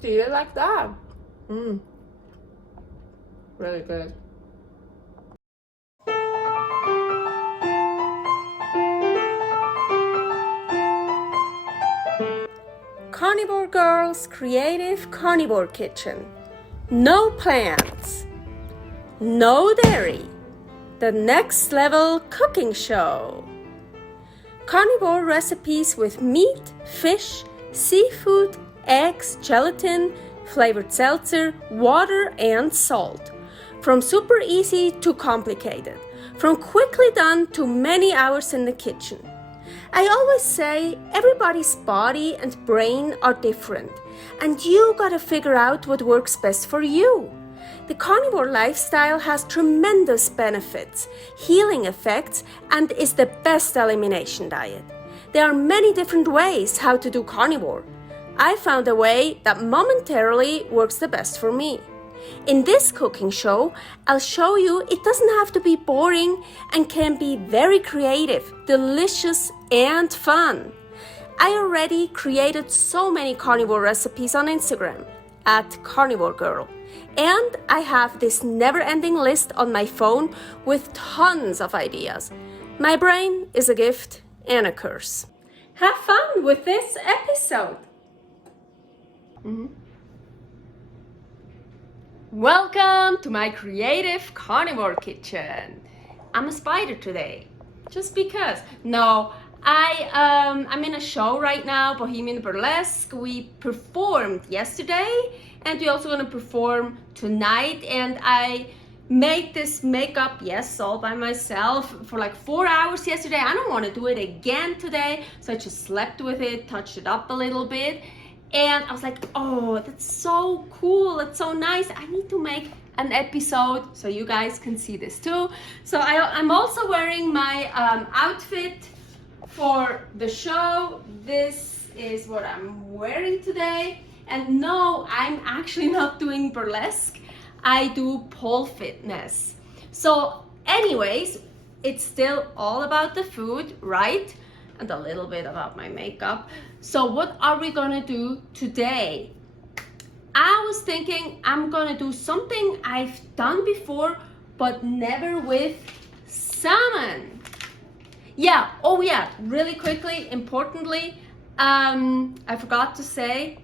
just eat it like that. Really good. Carnivore Girl's Creative Carnivore Kitchen. No plants, no dairy, the next level cooking show. Carnivore recipes with meat, fish, seafood, eggs, gelatin, flavored seltzer, water, and salt. From super easy to complicated, from quickly done to many hours in the kitchen. I always say everybody's body and brain are different, and you gotta figure out what works best for you. The carnivore lifestyle has tremendous benefits, healing effects, and is the best elimination diet. There are many different ways how to do carnivore. I found a way that momentarily works the best for me. In this cooking show, I'll show you it doesn't have to be boring and can be very creative, delicious, and fun. I already created so many carnivore recipes on Instagram at Carnivore Girl, and I have this never-ending list on my phone with tons of ideas. My brain is a gift and a curse. Have fun with this episode. Welcome to my creative carnivore kitchen. I'm a spider today, just because. No, I'm in a show right now, Bohemian Burlesque. We performed yesterday, and we're also gonna perform tonight. And I made this makeup, yes, all by myself for like 4 hours yesterday. I don't want to do it again today, so I just slept with it, touched it up a little bit. And I was like, oh, that's so cool, that's so nice. I need to make an episode so you guys can see this too. So I'm also wearing my outfit for the show. This is what I'm wearing today. And no, I'm actually not doing burlesque. I do pole fitness. So anyways, it's still all about the food, right? And a little bit about my makeup. So what are we gonna do today? I was thinking I'm gonna do something I've done before, but never with salmon. Yeah, oh yeah, really quickly, importantly, I forgot to say,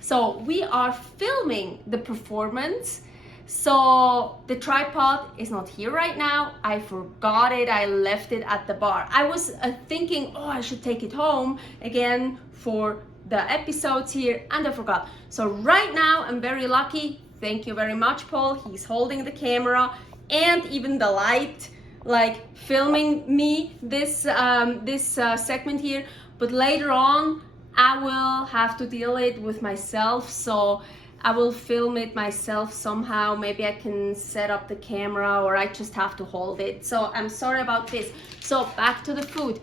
so we are filming the performance. So the tripod is not here right now. I forgot it. I left it at the bar. I was thinking, oh, I should take it home again for the episodes here, and I forgot. So right now I'm very lucky. Thank you very much, Paul. He's holding the camera and even the light, like filming me this segment here. But later on, I will have to deal it with myself. So I will film it myself somehow. Maybe I can set up the camera, or I just have to hold it. So I'm sorry about this. So back to the food.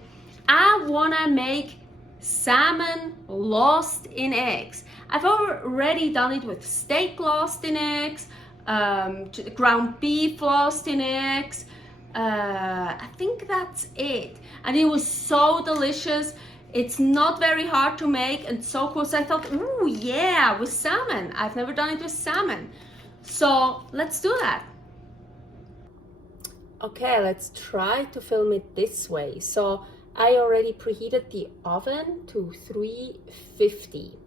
I wanna make salmon lost in eggs. I've already done it with steak lost in eggs, ground beef lost in eggs. I think that's it. And it was so delicious. It's not very hard to make and so cool. So I thought, ooh, yeah, with salmon. I've never done it with salmon. So let's do that. Okay, let's try to film it this way. So I already preheated the oven to 350.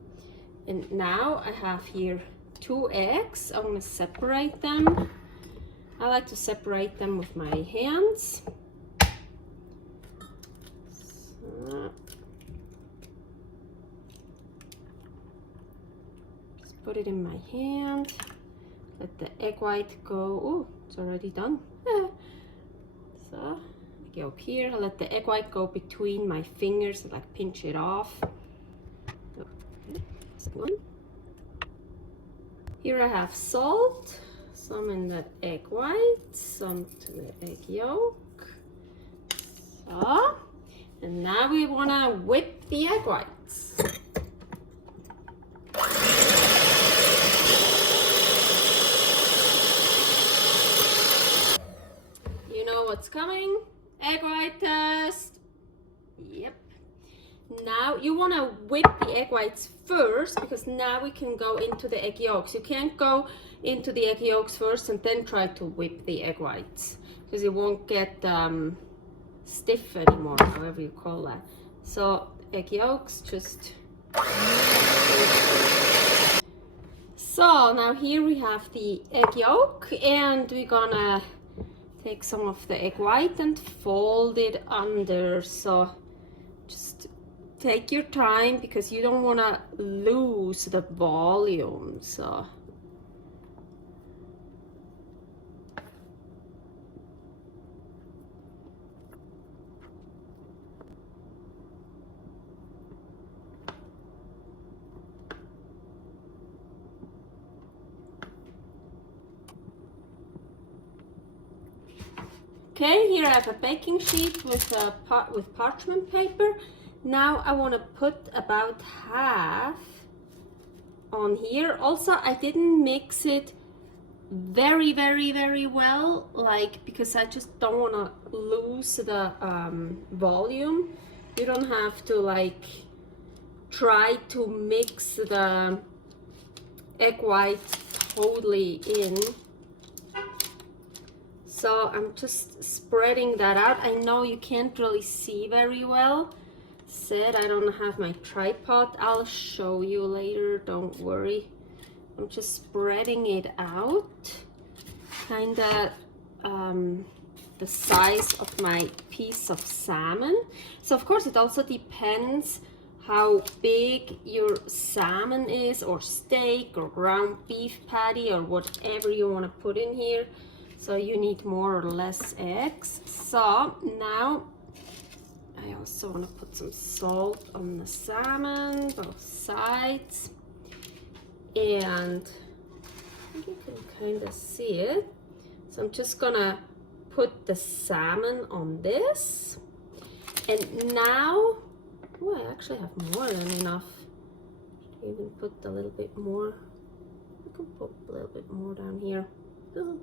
And now I have here 2 eggs. I'm gonna separate them. I like to separate them with my hands. So, put it in my hand, let the egg white go. Oh, it's already done. So I go here, I let the egg white go between my fingers, like pinch it off. Okay, second one. Here I have salt, some in the egg white, some to the egg yolk. So, and now we wanna whip the egg whites. What's coming? Egg white test. Yep. Now you want to whip the egg whites first, because now we can go into the egg yolks. You can't go into the egg yolks first and then try to whip the egg whites, because it won't get stiff anymore, however you call that. So egg yolks, just... So now here we have the egg yolk, and we're gonna take some of the egg white and fold it under. So just take your time, because you don't want to lose the volume. So okay, here I have a baking sheet with parchment paper. Now I want to put about half on here. Also, I didn't mix it very well, like, because I just don't want to lose the volume. You don't have to like try to mix the egg white totally in. So I'm just spreading that out. I know you can't really see very well. Said I don't have my tripod. I'll show you later, don't worry. I'm just spreading it out, kind of the size of my piece of salmon. So of course it also depends how big your salmon is, or steak, or ground beef patty, or whatever you want to put in here. So you need more or less eggs. So now I also want to put some salt on the salmon, both sides. And I think you can kind of see it. So I'm just gonna put the salmon on this. And now, oh, I actually have more than enough. Even put a little bit more. I can put a little bit more down here. Yeah,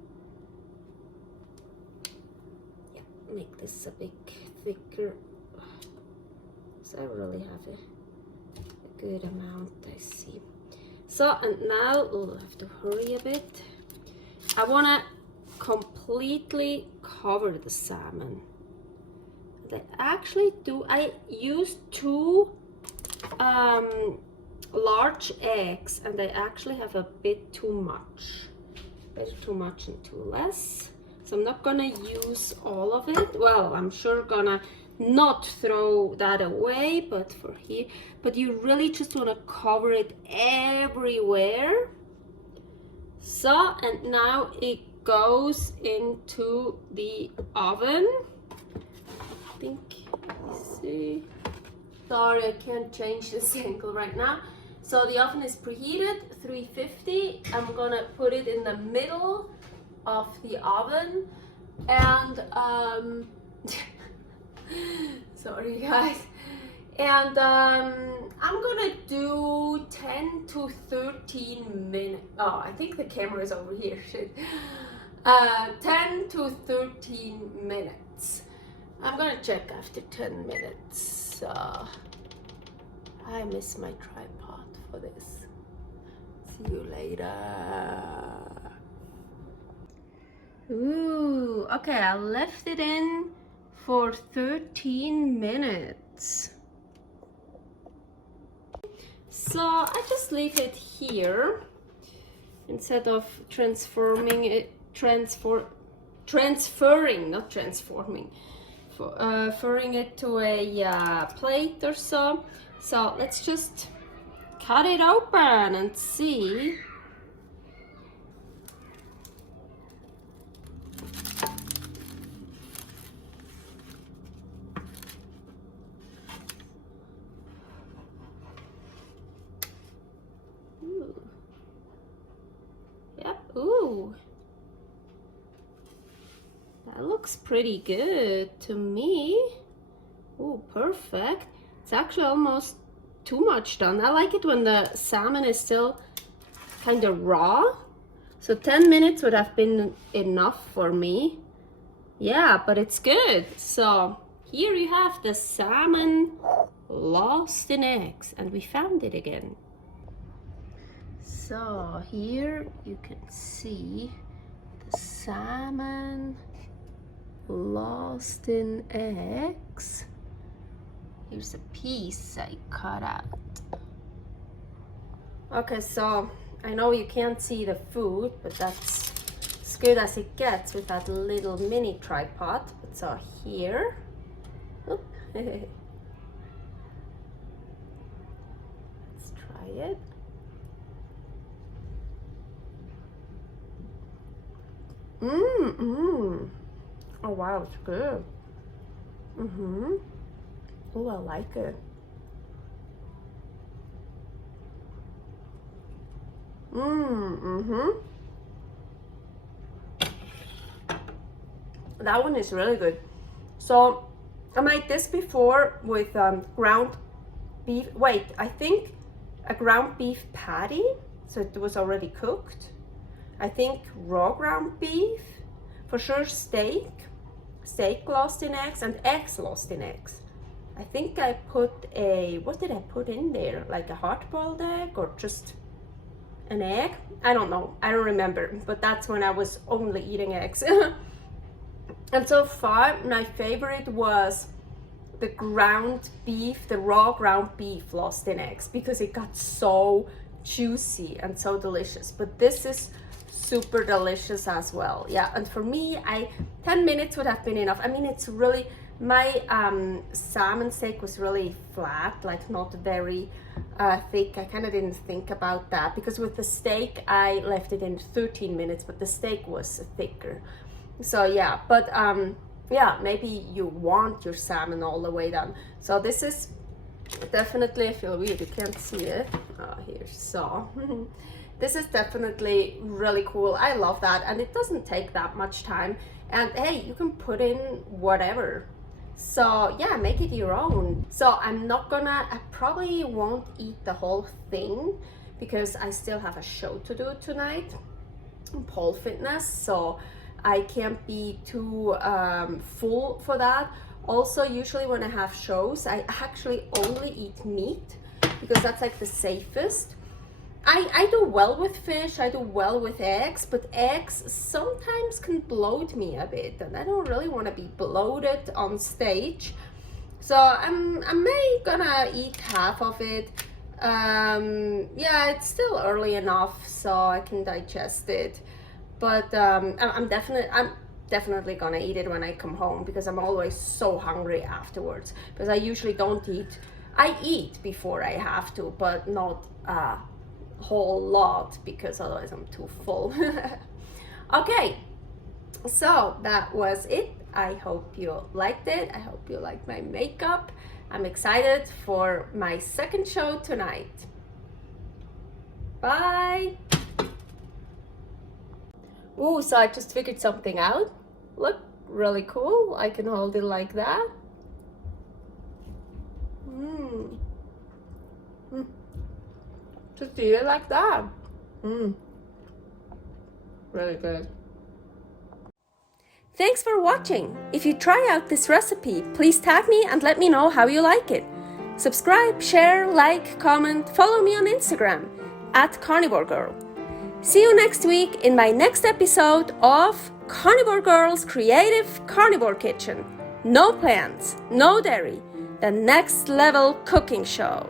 make this a bit thicker. So I really have a good amount, I see. So, and now we'll have to hurry a bit. I want to completely cover the salmon. And I actually do, I use 2 large eggs, and I actually have a bit too much. Better too much and too less. So I'm not gonna use all of it. Well, I'm sure gonna not throw that away, but for here, but you really just want to cover it everywhere. So, and now it goes into the oven. I think, let's see, sorry, I can't change this angle right now. So the oven is preheated, 350. I'm gonna put it in the middle of the oven, and sorry guys, and I'm gonna do 10 to 13 minutes. Oh, I think the camera is over here, shit. 10 to 13 minutes. I'm gonna check after 10 minutes. I miss my tripod for this. See you later. Ooh, okay, I left it in for 13 minutes. So I just leave it here instead of transferring it to a plate or so. So let's just cut it open and see. Ooh, that looks pretty good to me. Ooh, perfect. It's actually almost too much done. I like it when the salmon is still kind of raw. So 10 minutes would have been enough for me. Yeah, but it's good. So here you have the salmon lost in eggs, and we found it again. So here you can see the salmon lost in eggs. Here's a piece I cut out. Okay, so I know you can't see the food, but that's as good as it gets with that little mini tripod. But so here, oop, let's try it. Oh wow, it's good. Oh, I like it. That one is really good. So I made this before with ground beef. Wait, I think a ground beef patty, so it was already cooked. I think raw ground beef, for sure steak lost in eggs, and eggs lost in eggs. I think I put what did I put in there? Like a hard-boiled egg or just an egg? I don't know, I don't remember, but that's when I was only eating eggs. And so far, my favorite was the ground beef, the raw ground beef lost in eggs, because it got so juicy and so delicious. But this is super delicious as well. Yeah, and for me, 10 minutes would have been enough. I mean, it's really, my salmon steak was really flat, like not very thick. I kind of didn't think about that, because with the steak, I left it in 13 minutes, but the steak was thicker. So yeah, but yeah, maybe you want your salmon all the way done. So this is definitely, I feel weird, you can't see it. Here, so this is definitely really cool. I love that, and it doesn't take that much time. And hey, you can put in whatever. So yeah, make it your own. So I probably won't eat the whole thing, because I still have a show to do tonight, pole fitness. So I can't be too full for that. Also, usually when I have shows, I actually only eat meat, because that's like the safest. I do well with fish, I do well with eggs, but eggs sometimes can bloat me a bit, and I don't really want to be bloated on stage. So I may gonna eat half of it. Yeah, it's still early enough so I can digest it. But I'm definitely gonna eat it when I come home, because I'm always so hungry afterwards. Because I usually don't eat. I eat before I have to, but not a whole lot, because otherwise I'm too full. Okay, so that was it. I hope you liked it. I hope you liked my makeup. I'm excited for my second show tonight. Bye. Oh, so I just figured something out. Look, really cool. I can hold it like that. Just eat it like that. Really good. Thanks for watching. If you try out this recipe, please tag me and let me know how you like it. Subscribe, share, like, comment, follow me on Instagram @CarnivoreGirl. See you next week in my next episode of Carnivore Girl's Creative Carnivore Kitchen. No plants, no dairy, the next level cooking show.